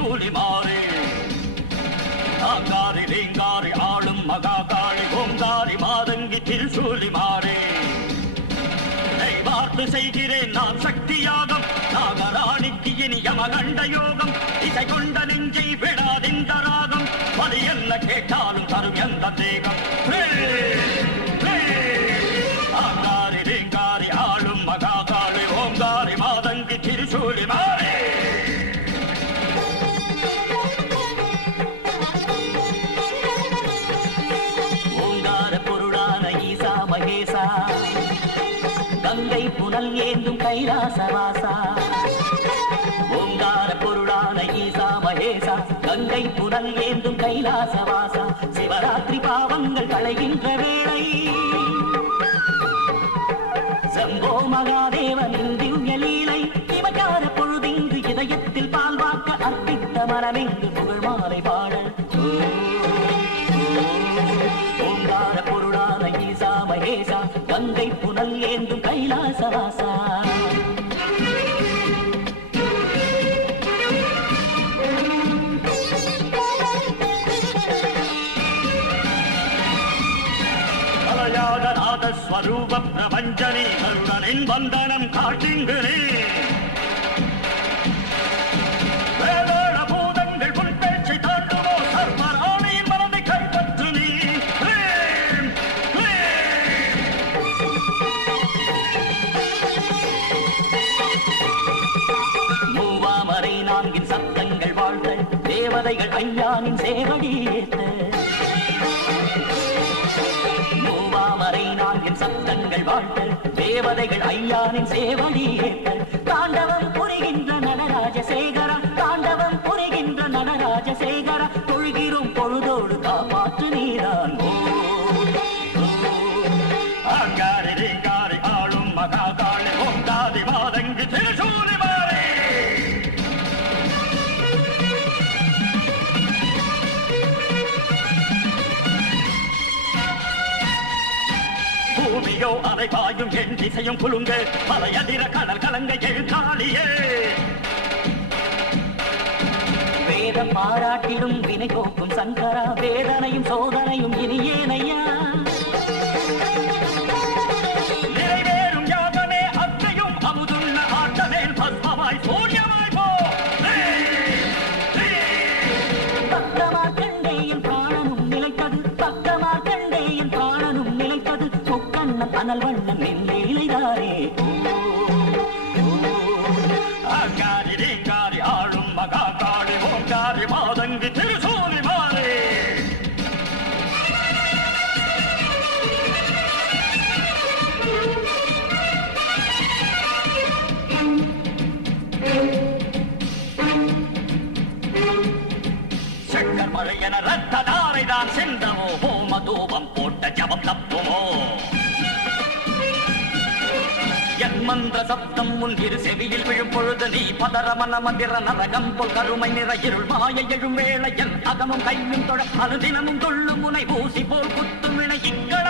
திருசூலி மாறி ஆங்காரி ரீங்காரி ஆளும் மகாகாளி ஓங்காரி மாதங்கி திருசூலி மாறி பார்த்து செய்கிறேன் நான் சக்தி யாகம் நாகராணிக்கு இனி யமகண்ட யோகம் இசை கொண்ட நெஞ்சை விடாதிந்த ராகம் அது என்ன கேட்டாலும் தரும் எந்த தேகம் ஆங்காரி ரீங்காரி ஆளும் மகாகாளி ஓங்காரி மாதங்கி திருசூலி மாறி ஓங்கார பொருளான ஈசா மகேசா கங்கை புனல் ஏந்தும் கைலாசவாசா ஓங்கார பொருளான ஈசா மகேசா கங்கை புனல் ஏந்தும் கைலாசவாசா சிவராத்திரி பாவங்கள் களைகின்ற வேளை சம்போ மகாதேவனின் திவ்ய லீலை சிவகார பொழுதிங்கு இதயத்தில் பால் வாக்க அர்ப்பித்த மனமெங்கு புகழ் மாலை பாடல் ஓங்கார பொருளான ஈசா மகேசா கங்கை புனல் ஏந்தும் கைலாசவாசா அலயாகநாத ஸ்வரூப பிரபஞ்சனி கருடனின் பந்தனம் காட்டுங்களே சத்தங்கள் வாழ்த்த தேவதைகள் ஐயானின் சேவடி ஏற்ற மூவாமரை நான்கின் சத்தங்கள் வாழ்த்த தேவதைகள் ஐயானின் சேவடி ஏற்ற தாண்டவம் புரிகின்ற நடராஜசேகரா தாண்டவம் புரிகின்ற நடராஜசேகரா தொழுகிறோம் பொழுதோடு காப்பாற்று நீதான் ஆங்காரி ரீங்காரி ஆளும் மகாகாளி ஓங்காரி மாதங்கி திருசூலி பூமியோ அதை பாயும் என் திசையும் குலுங்க மலையதிர கடல் கலங்க எழுத்தாளியே வேதம் பாராட்டிடும் வினை போக்கும் சங்கரா வேதனையும் சோதனையும் இனியேனையா நிறைவேறும் யாகமே அத்தையும் அமுதுள்ள ஆட்டமேல் பத்மமாய் சூரியமாய் போ பக்தமா கண்டேயின் பிராணனும் நிலைத்தது பக்தமா கண்டேயின் பிராணனும் நிலைத்தது முக்கண்ணன் அனல் வண்ணன் நெல்லைதாரே ஆங்காரி ரீங்காரி ஆளும் மகாகாளி ஓங்காரி மாதங்கி திருசூலி மாறி சக்கர் மழையன ரத்த தாரைதான் சென்றமோ ஹோம தூபம் போட்ட ஜபம் தப்புமோ என் மந்திர சப்தம் உன் இரு செவியில் விழும் பொழுது நீ பதற மனமதிர நரகம் போல் கருமை நிற இருள் மாய எழும் வேளை என் அகமும் கையும் தொழ அனுதினமும் துள்ளும் முனை ஊசி போல் குத்தும் வினை இக்கட